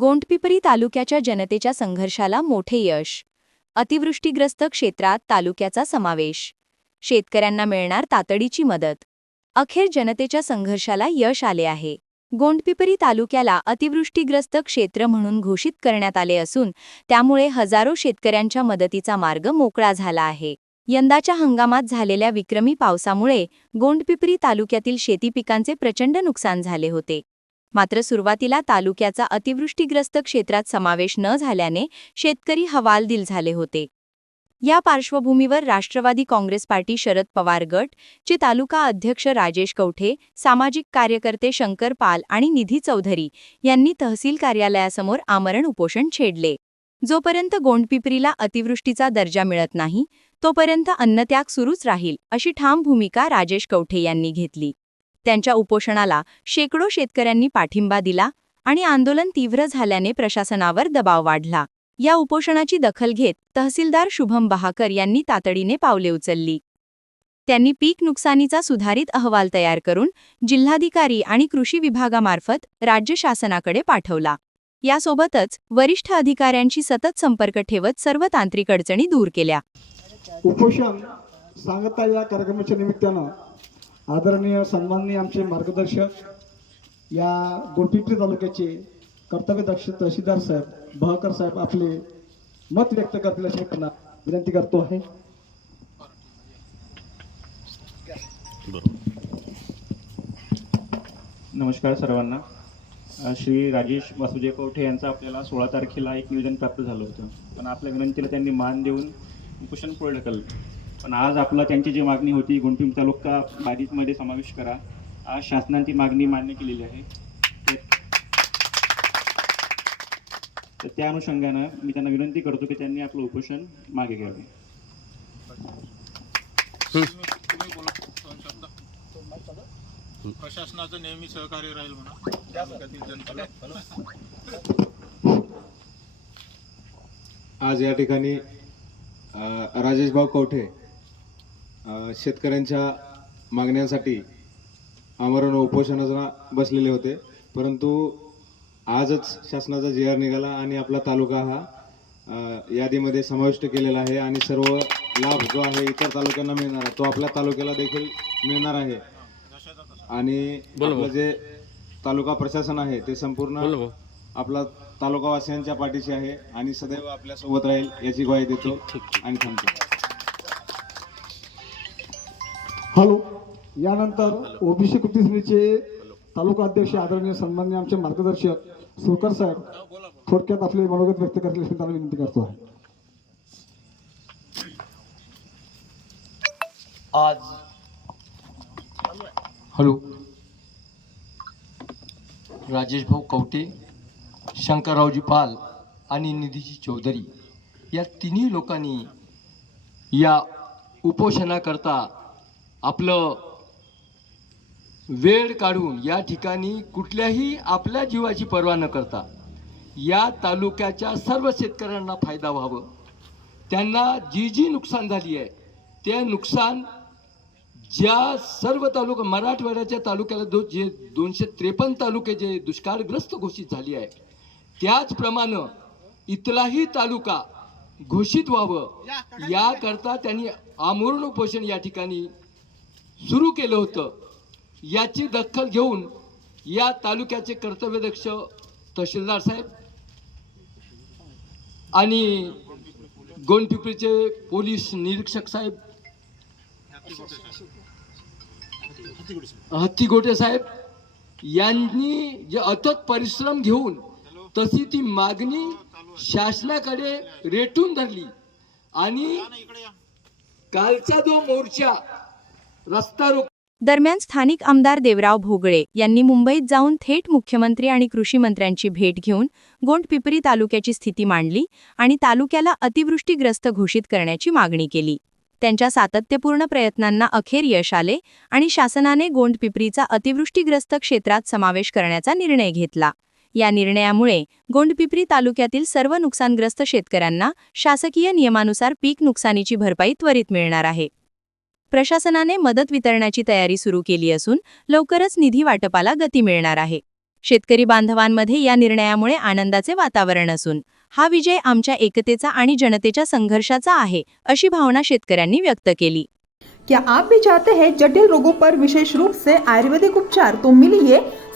गोंडपिपरी तालुक्याच्या जनतेच्या संघर्षाला मोठे यश. अतिवृष्टीग्रस्त क्षेत्रात तालुक्याचा समावेश. शेतकऱ्यांना मिळणार तातडीची मदत. अखेर जनतेच्या संघर्षाला यश आले आहे. गोंडपिपरी तालुक्याला अतिवृष्टीग्रस्त क्षेत्र म्हणून घोषित करण्यात आले असून त्यामुळे हजारो शेतकऱ्यांच्या मदतीचा मार्ग मोकळा झाला आहे. यंदाच्या हंगामात झालेल्या विक्रमी पावसामुळे गोंडपिपरी तालुक्यातील शेती पिकांचे प्रचंड नुकसान झाले होते. मात्र सुरुवातीला तालुक्याचा अतिवृष्टीग्रस्त क्षेत्रात समावेश न झाल्याने शेतकरी हवालदिल झाले होते. या पार्श्वभूमीवर राष्ट्रवादी काँग्रेस पार्टी शरद पवार गट चे तालुका अध्यक्ष राजेश कवठे सामाजिक कार्यकर्ते शंकर पाल आणि निधी चौधरी यांनी तहसील कार्यालयासमोर आमरण उपोषण छेडले. जोपर्यंत गोंडपिपरीला अतिवृष्टीचा दर्जा मिळत नाही तोपर्यंत अन्नत्याग सुरूच राहील अशी ठाम भूमिका राजेश कवठे यांनी घेतली. त्यांच्या उपोषणाला शेकडो शेतकऱ्यांनी पाठिंबा दिला आणि आंदोलन तीव्र झाल्याने प्रशासनावर दबाव वाढला. या उपोषणाची दखल घेत तहसीलदार शुभम बहाकर यांनी तातडीने पावले उचलली. त्यांनी पीक नुकसानीचा सुधारित अहवाल तयार करून जिल्हाधिकारी आणि कृषी विभागामार्फत राज्य शासनाकडे पाठवला. यासोबतच वरिष्ठ अधिकाऱ्यांशी सतत संपर्क ठेवत सर्व तांत्रिक अडचणी दूर केल्या. उपोषण सांगता या कार्यक्रमाच्या निमित्तानं आदरणीय सन्माननीय आमचे मार्गदर्शक या गोरपिंपरी तालुक्याचे कर्तव्यदक्ष तहसीलदार साहेब बहाकर साहेब आपले मत व्यक्त करतील अशी त्यांना विनंती करतो आहे. नमस्कार सर्वांना. श्री राजेश वासुदेव कवठे यांचं आपल्याला सोळा तारखेला एक निवेदन प्राप्त झालं होतं. पण आपल्या विनंतीला त्यांनी मान देऊन कुशन पुढे ढकललं पण आज आपला त्यांची जी मागणी होती गुंटपिंप तालुका बाधितमध्ये समावेश करा. आज शासनाने ती मागणी मान्य केलेली आहे. ते- तर त्या अनुषंगानं मी त्यांना विनंती करतो की त्यांनी आपलं उपोषण मागे घ्यावे. प्रशासनाचं नेहमी सहकार्य राहील म्हणा. आज या ठिकाणी अ, राजेशभाऊ कवठे शेतकऱ्यांच्या मागण्यांसाठी आमरण उपोषणाला बसलेले होते. परंतु आजच शासनाचा जी आर निघाला आणि आपला तालुका हा यादीमध्ये समाविष्ट केलेला आहे आणि सर्व लाभ जो आहे इतर तालुक्यांना मिळणार आहे. तो आपल्या तालुक्याला देखील मिळणार आहे. आणि आपलं जे तालुका प्रशासन आहे ते संपूर्ण आपला तालुकावासियांच्या पाठीशी आहे आणि सदैव आपल्यासोबत राहील याची ग्वाही देतो आणि थांबतो. हॅलो. यानंतर ओबीसी कृती समितीचे तालुका अध्यक्ष आदरणीय सन्माननीय आमचे मार्गदर्शक सुरकर साहेब थोडक्यात आपले मनोगत व्यक्त करतील अशी त्यांना विनंती करतो आहे. आज हॅलो. राजेश भाऊ कवटे शंकररावजी पाल आणि निधीजी चौधरी या तिन्ही लोकांनी या उपोषणाकरता आपलं वेळ काढून या ठिकाणी कुठल्याही आपल्या जीवाची पर्वा न करता या तालुक्याच्या सर्व शेतकऱ्यांना फायदा व्हावं. त्यांना जी जी नुकसान झाली आहे ते नुकसान ज्या सर्व तालुका मराठवाड्याच्या तालुक्याला दो जे दोनशे त्रेपन्न तालुके जे दुष्काळग्रस्त घोषित झाली आहे त्याचप्रमाणे इथलाही तालुका घोषित व्हावं. याकरता त्यांनी आमूर्ण पोषण या ठिकाणी सुरू केलं होतं. याची दखल घेऊन या तालुक्याचे कर्तव्यदक्ष तहसीलदार साहेब आणि गोंडपिपरीचे पोलीस निरीक्षक साहेब हत्तीगोटे साहेब यांनी जे अथक परिश्रम घेऊन तशी ती मागणी शासनाकडे रेटून धरली. आणि कालचा जो मोर्चा रस्ता रोक. दरम्यान स्थानिक आमदार देवराव भोगळे यांनी मुंबईत जाऊन थेट मुख्यमंत्री आणि कृषी मंत्र्यांची भेट घेऊन गोंडपिपरी तालुक्याची स्थिती मांडली आणि तालुक्याला अतिवृष्टीग्रस्त घोषित करण्याची मागणी केली. त्यांच्या सातत्यपूर्ण प्रयत्नांना अखेर यश आले आणि शासनाने गोंडपिपरीचा अतिवृष्टीग्रस्त क्षेत्रात समावेश करण्याचा निर्णय घेतला. या निर्णयामुळे गोंडपिपरी तालुक्यातील सर्व नुकसानग्रस्त शेतकऱ्यांना शासकीय नियमानुसार पीक नुकसानीची भरपाई त्वरित मिळणार आहे. प्रशासनाने मदत वितरणाची तयारी सुरू केली असून लवकरच निधी वाटपाला गती मिळणार आहे. शेतकरी बांधवांमध्ये या निर्णयामुळे आनंदाचे वातावरण असून हा विजय आमच्या एकतेचा आणि जनतेच्या संघर्षाचा आहे अशी भावना शेतकऱ्यांनी व्यक्त केली. क्या आप भी चाहते हैं जटिल रोगों पर विशेष रूप से आयुर्वेदिक उपचार? तो मिलिए